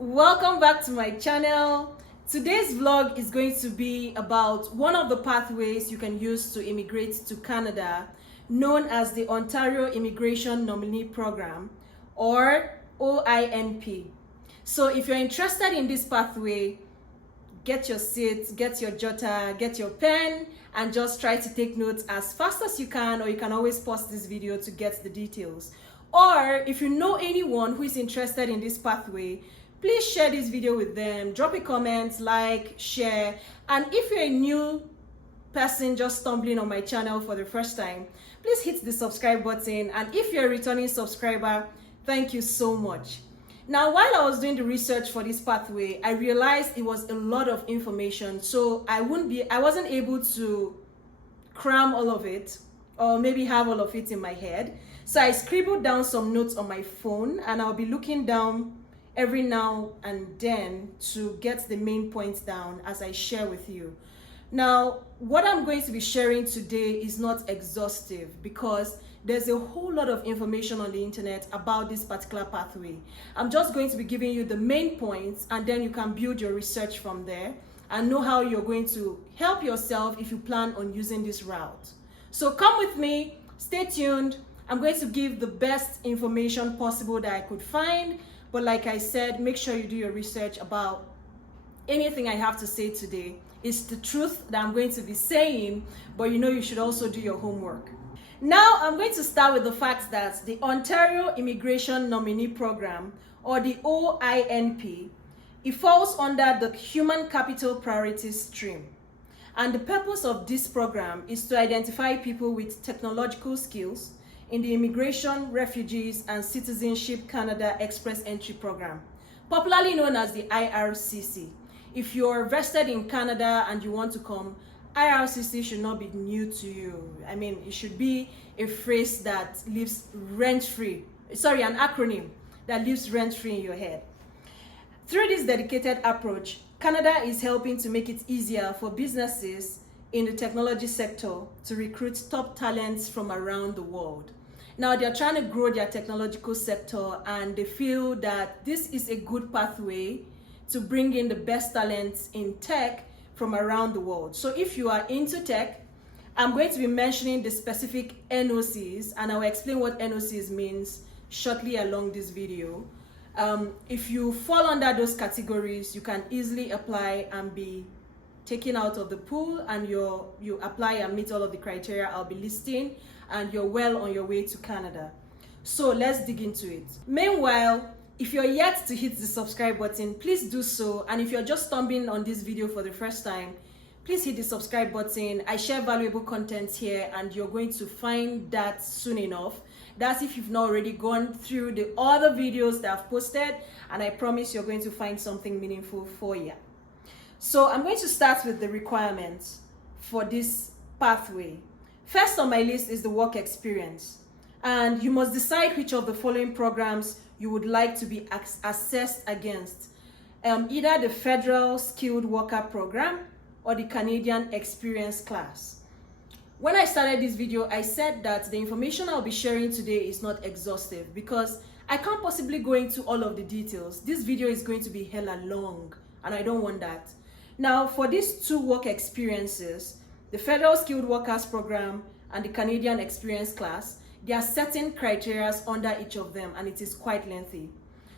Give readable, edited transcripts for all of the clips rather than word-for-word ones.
Welcome back to my channel. Today's vlog is going to be about one of the pathways you can use to immigrate to Canada, known as the Ontario Immigration Nominee Program, or OINP. So if you're interested in this pathway, get your seat, get your jotter, get your pen, and just try to take notes as fast as you can, or you can always pause this video to get the details. Or if you know anyone who is interested in this pathway, please share this video with them, drop a comment, like, share, and if you're a new person just stumbling on my channel for the first time, please hit the subscribe button, and if you're a returning subscriber, thank you so much. Now, while I was doing the research for this pathway, I realized it was a lot of information, so I wasn't able to cram all of it, or maybe have all of it in my head. So I scribbled down some notes on my phone, and I'll be looking down every now and then to get the main points down as I share with you. Now, what I'm going to be sharing today is not exhaustive because there's a whole lot of information on the internet about this particular pathway. I'm just going to be giving you the main points, and then you can build your research from there and know how you're going to help yourself if you plan on using this route. So come with me, stay tuned. I'm going to give the best information possible that I could find. But like I said, make sure you do your research about anything I have to say today. It's the truth that I'm going to be saying, but you should also do your homework. Now, I'm going to start with the fact that the Ontario Immigration Nominee Program, or the OINP, it falls under the Human Capital Priorities stream. And the purpose of this program is to identify people with technological skills in the Immigration, Refugees, and Citizenship Canada Express Entry Program, popularly known as the IRCC. If you're vested in Canada and you want to come, IRCC should not be new to you. I mean, it should be a phrase that lives rent-free. Sorry, an acronym that lives rent-free in your head. Through this dedicated approach, Canada is helping to make it easier for businesses in the technology sector to recruit top talents from around the world. Now, they're trying to grow their technological sector, and they feel that this is a good pathway to bring in the best talents in tech from around the world. So if you are into tech, I'm going to be mentioning the specific NOCs, and I'll explain what NOCs means shortly along this video. If you fall under those categories, you can easily apply and be taken out of the pool, and you apply and meet all of the criteria I'll be listing, and you're well on your way to Canada. So let's dig into it. Meanwhile, if you're yet to hit the subscribe button, please do so. And if you're just stumbling on this video for the first time, please hit the subscribe button. I share valuable content here, and you're going to find that soon enough. That's if you've not already gone through the other videos that I've posted, and I promise you're going to find something meaningful for you. So I'm going to start with the requirements for this pathway. First on my list is the work experience, and you must decide which of the following programs you would like to be assessed against, either the Federal Skilled Worker Program or the Canadian Experience Class. When I started this video, I said that the information I'll be sharing today is not exhaustive because I can't possibly go into all of the details. This video is going to be hella long, and I don't want that. Now, for these two work experiences, the Federal Skilled Workers Program and the Canadian Experience Class, there are certain criteria under each of them, and it is quite lengthy.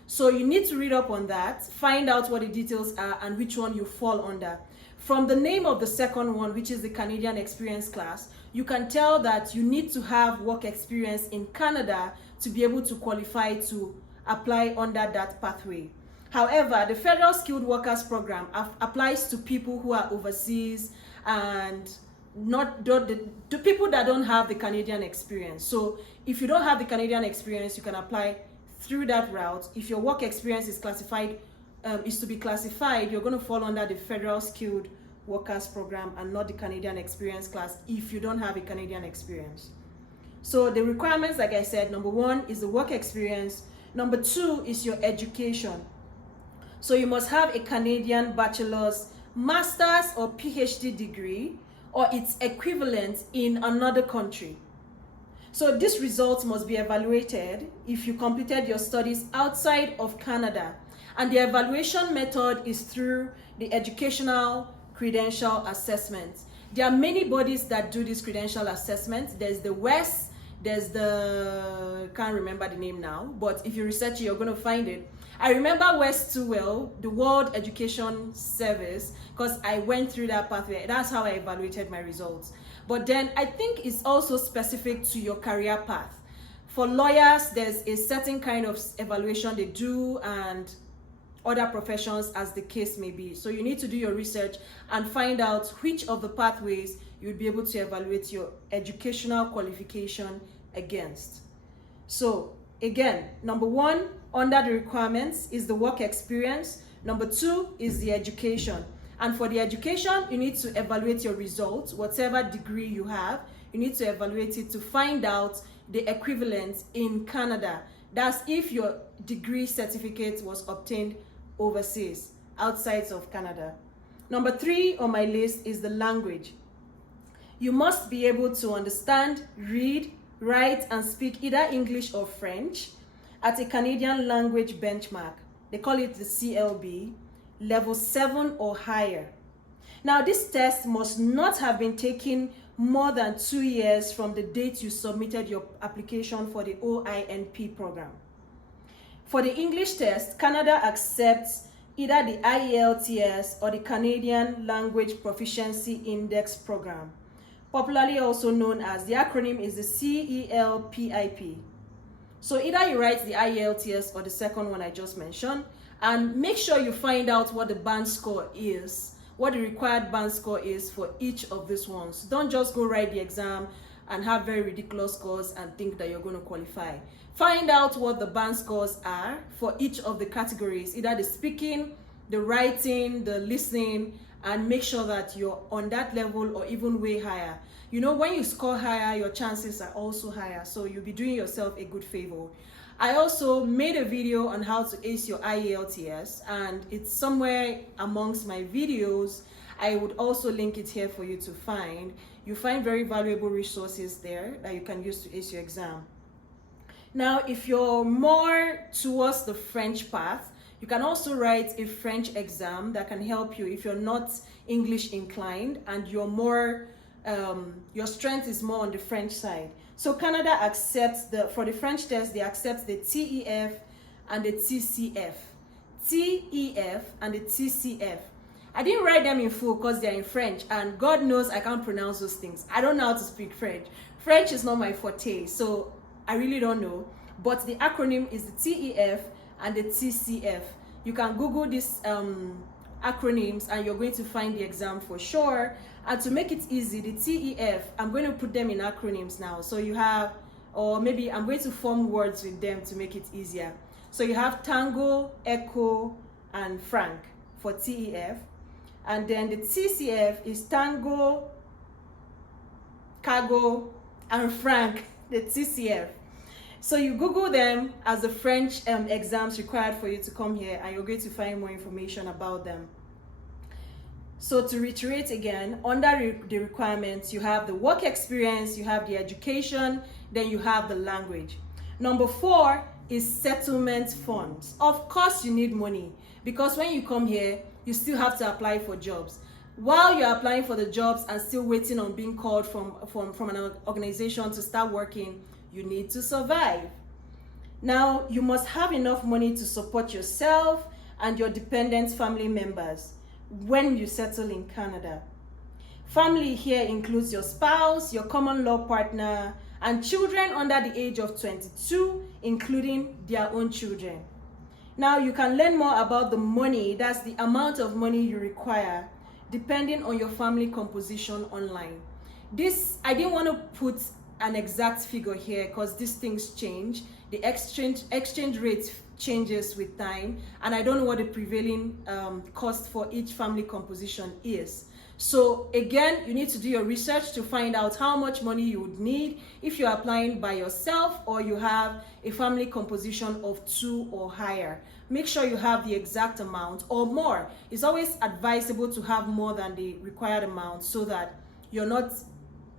So you need to read up on that, find out what the details are and which one you fall under. From the name of the second one, which is the Canadian Experience Class, you can tell that you need to have work experience in Canada to be able to qualify to apply under that pathway. However, the Federal Skilled Workers Program applies to people who are overseas and not the people that don't have the Canadian experience. So if you don't have the Canadian experience, you can apply through that route. If your work experience is to be classified, you're going to fall under the Federal Skilled Workers Program and not the Canadian Experience Class if you don't have a Canadian experience. So the requirements, like I said, number one is the work experience. Number two is your education. So you must have a Canadian bachelor's, master's, or PhD degree, or its equivalent in another country. So these results must be evaluated if you completed your studies outside of Canada And the evaluation method is through the educational credential assessment. There are many bodies that do this credential assessment. There's the WES, there's the, can't remember the name now, but if you research it, you're going to find it. I remember WES too well, the World Education Service, because I went through that pathway. That's how I evaluated my results. But then I think it's also specific to your career path. For lawyers, there's a certain kind of evaluation they do, and other professions as the case may be. So you need to do your research and find out which of the pathways you'll be able to evaluate your educational qualification against. So again, number one, under the requirements is the work experience. Number two is the education. And for the education, you need to evaluate your results, whatever degree you have, you need to evaluate it to find out the equivalent in Canada. That's if your degree certificate was obtained overseas, outside of Canada. Number three on my list is the language. You must be able to understand, read, write, and speak either English or French at a Canadian language benchmark. They call it the CLB, level 7 or higher. Now, this test must not have been taken more than 2 years from the date you submitted your application for the OINP program. For the English test, Canada accepts either the IELTS or the Canadian Language Proficiency Index program, popularly also known as, the acronym is the CELPIP. So either you write the IELTS or the second one I just mentioned, and make sure you find out what the band score is, what the required band score is for each of these ones. Don't just go write the exam and have very ridiculous scores and think that you're going to qualify. Find out what the band scores are for each of the categories, either the speaking, the writing, the listening, and make sure that you're on that level or even way higher. You know, when you score higher, your chances are also higher, so you'll be doing yourself a good favor. I also made a video on how to ace your IELTS, and it's somewhere amongst my videos. I would also link it here for you to find. You find very valuable resources there that you can use to ace your exam. Now, if you're more towards the French path, you can also write a French exam that can help you if you're not English inclined and you're more, your strength is more on the French side. So Canada accepts for the French test, they accept the TEF and the TCF. TEF and the TCF. I didn't write them in full because they're in French, and God knows I can't pronounce those things. I don't know how to speak French. French is not my forte, so I really don't know. But the acronym is the TEF and the TCF. You can Google these acronyms and you're going to find the exam for sure. And to make it easy, the TEF, I'm going to put them in acronyms now. So you have, or maybe I'm going to form words with them to make it easier. So you have Tango, Echo, and Frank for TEF. And then the TCF is Tango, Cargo, and Frank, the TCF. So you Google them as the French exams required for you to come here, and you're going to find more information about them. So to reiterate again, under the requirements, you have the work experience, you have the education, then you have the language. Number 4 is settlement funds. Of course you need money, because when you come here, you still have to apply for jobs. While you're applying for the jobs and still waiting on being called from an organization to start working, you need to survive. Now, you must have enough money to support yourself and your dependent family members when you settle in Canada. Family here includes your spouse, your common law partner, and children under the age of 22, including their own children. Now, you can learn more about the money, that's the amount of money you require, depending on your family composition online. This, I didn't want to put an exact figure here because these things change. The exchange rate changes with time, and I don't know what the prevailing cost for each family composition is. So again, you need to do your research to find out how much money you would need if you're applying by yourself or you have a family composition of 2 or higher. Make sure you have the exact amount or more. It's always advisable to have more than the required amount so that you're not,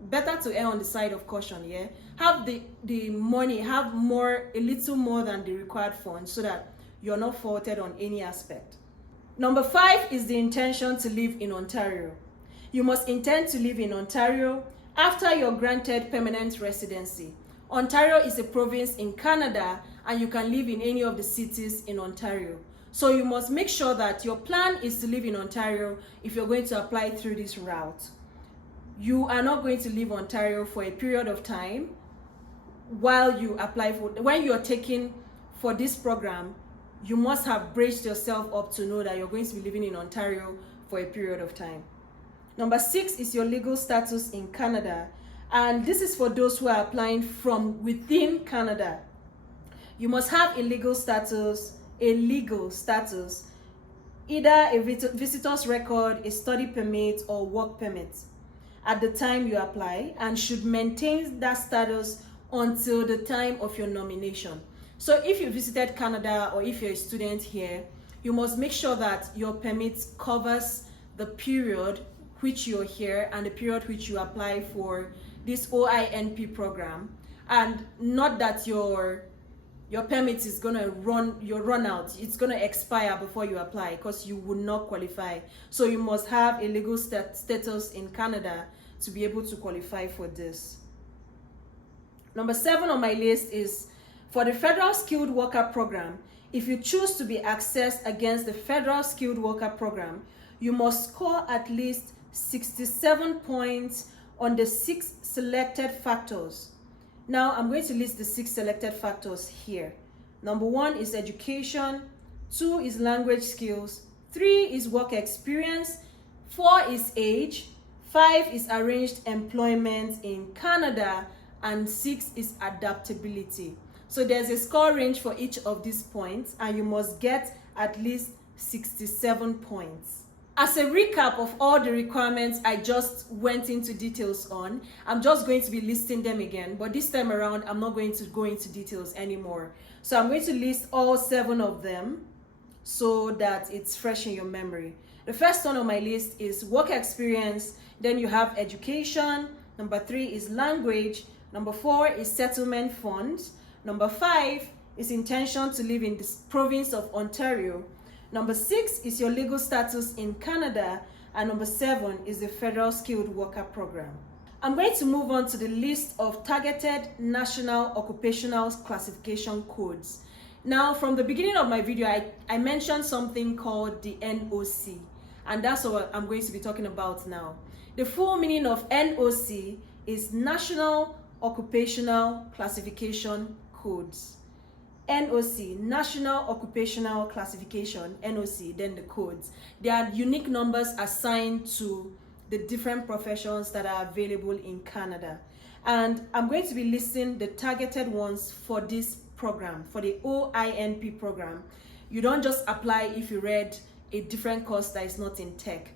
better to err on the side of caution, yeah? Have the money, have more, a little more than the required funds so that you're not faulted on any aspect. Number 5 is the intention to live in Ontario. You must intend to live in Ontario after you're granted permanent residency. Ontario is a province in Canada, and you can live in any of the cities in Ontario. So you must make sure that your plan is to live in Ontario if you're going to apply through this route. You are not going to leave Ontario for a period of time while you apply for, when you're taking for this program, you must have braced yourself up to know that you're going to be living in Ontario for a period of time. Number 6 is your legal status in Canada, and this is for those who are applying from within Canada. You must have a legal status, either a visitor's record, a study permit, or work permit at the time you apply, and should maintain that status until the time of your nomination. So if you visited Canada or if you're a student here, you must make sure that your permit covers the period which you're here and the period which you apply for this OINP program, and not that your permit is gonna run out, it's gonna expire before you apply, because you would not qualify. So you must have a legal status in Canada to be able to qualify for this. Number 7 on my list is for the Federal Skilled Worker Program. If you choose to be accessed against the Federal Skilled Worker Program, you must score at least 67 points on the 6 selected factors. Now I'm going to list the 6 selected factors here. Number 1 is education, 2 is language skills, 3 is work experience, 4 is age, 5 is arranged employment in Canada, and 6 is adaptability. So there's a score range for each of these points, and you must get at least 67 points. As a recap of all the requirements I just went into details on, I'm just going to be listing them again, but this time around I'm not going to go into details anymore. So I'm going to list all 7 of them so that it's fresh in your memory. The first one on my list is work experience, then you have education, number 3 is language, number 4 is settlement funds, number 5 is intention to live in this province of Ontario, number 6 is your legal status in Canada, and number 7 is the Federal Skilled Worker Program. I'm going to move on to the list of targeted national occupational classification codes. Now, from the beginning of my video, I mentioned something called the NOC, and that's what I'm going to be talking about now. The full meaning of NOC is National Occupational Classification Codes. NOC, National Occupational Classification, NOC, then the codes. They are unique numbers assigned to the different professions that are available in Canada. And I'm going to be listing the targeted ones for this program, for the OINP program. You don't just apply if you read a different course that is not in tech.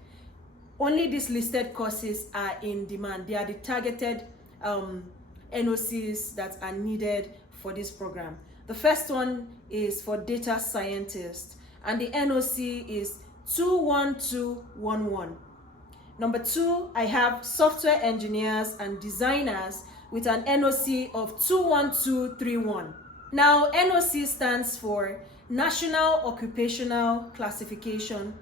Only these listed courses are in demand. They are the targeted NOCs that are needed for this program. The first one is for data scientists, and the NOC is 21211. Number 2, I have software engineers and designers with an NOC of 21231. Now, NOC stands for National Occupational Classification,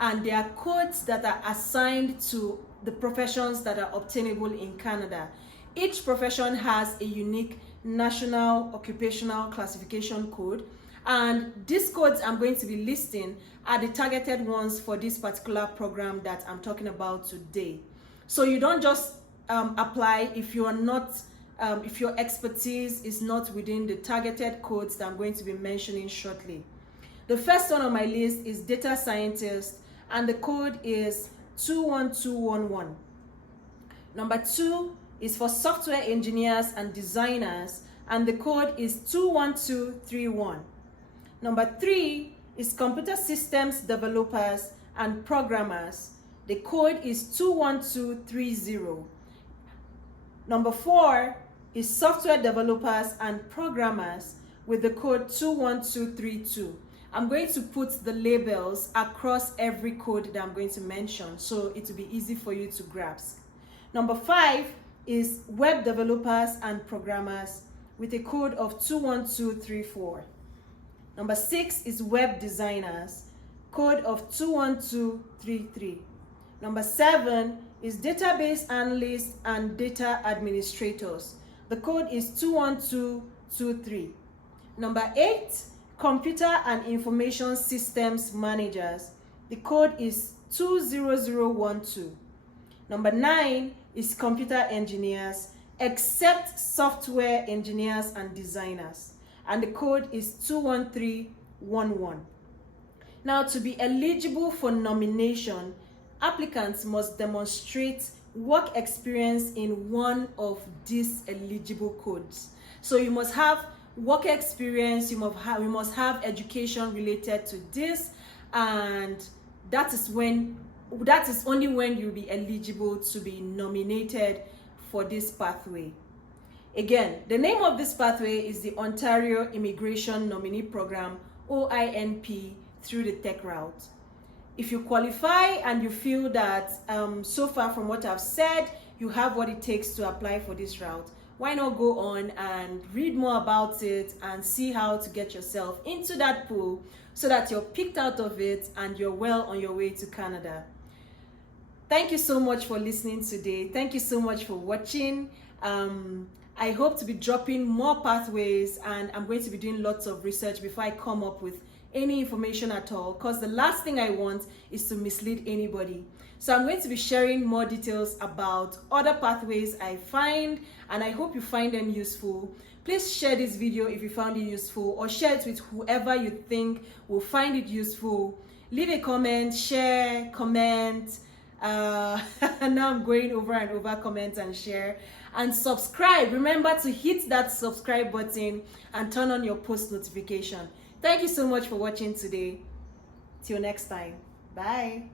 and they are codes that are assigned to the professions that are obtainable in Canada. Each profession has a unique National Occupational Classification code, and these codes I'm going to be listing are the targeted ones for this particular program that I'm talking about today. So you don't just apply if you are not, if your expertise is not within the targeted codes that I'm going to be mentioning shortly. The first one on my list is data scientist, and the code is 21211. Number 2 is for software engineers and designers, and the code is 21231. Number 3 is computer systems developers and programmers. The code is 21230. Number 4 is software developers and programmers with the code 21232. I'm going to put the labels across every code that I'm going to mention, so it will be easy for you to grasp. Number 5 is web developers and programmers with a code of 21234. Number 6 is web designers, code of 21233. Number 7 is database analysts and data administrators. The code is 21223. Number 8, computer and information systems managers. The code is 20012. Number 9 is computer engineers, except software engineers and designers. And the code is 21311. Now, to be eligible for nomination, applicants must demonstrate work experience in one of these eligible codes. So you must have work experience, you must have education related to this, and that is only when you'll be eligible to be nominated for this pathway. Again, the name of this pathway is the Ontario Immigration Nominee Program, OINP, through the tech route. If you qualify and you feel that so far from what I've said, you have what it takes to apply for this route, why not go on and read more about it and see how to get yourself into that pool so that you're picked out of it and you're well on your way to Canada. Thank you so much for listening today. Thank you so much for watching. I hope to be dropping more pathways, and I'm going to be doing lots of research before I come up with any information at all, because the last thing I want is to mislead anybody. So I'm going to be sharing more details about other pathways I find, and I hope you find them useful. Please share this video if you found it useful, or share it with whoever you think will find it useful. Leave a comment, share, comment. Now I'm going over and over, comment and share, and subscribe. Remember to hit that subscribe button and turn on your post notification. Thank you so much for watching today. Till next time. Bye.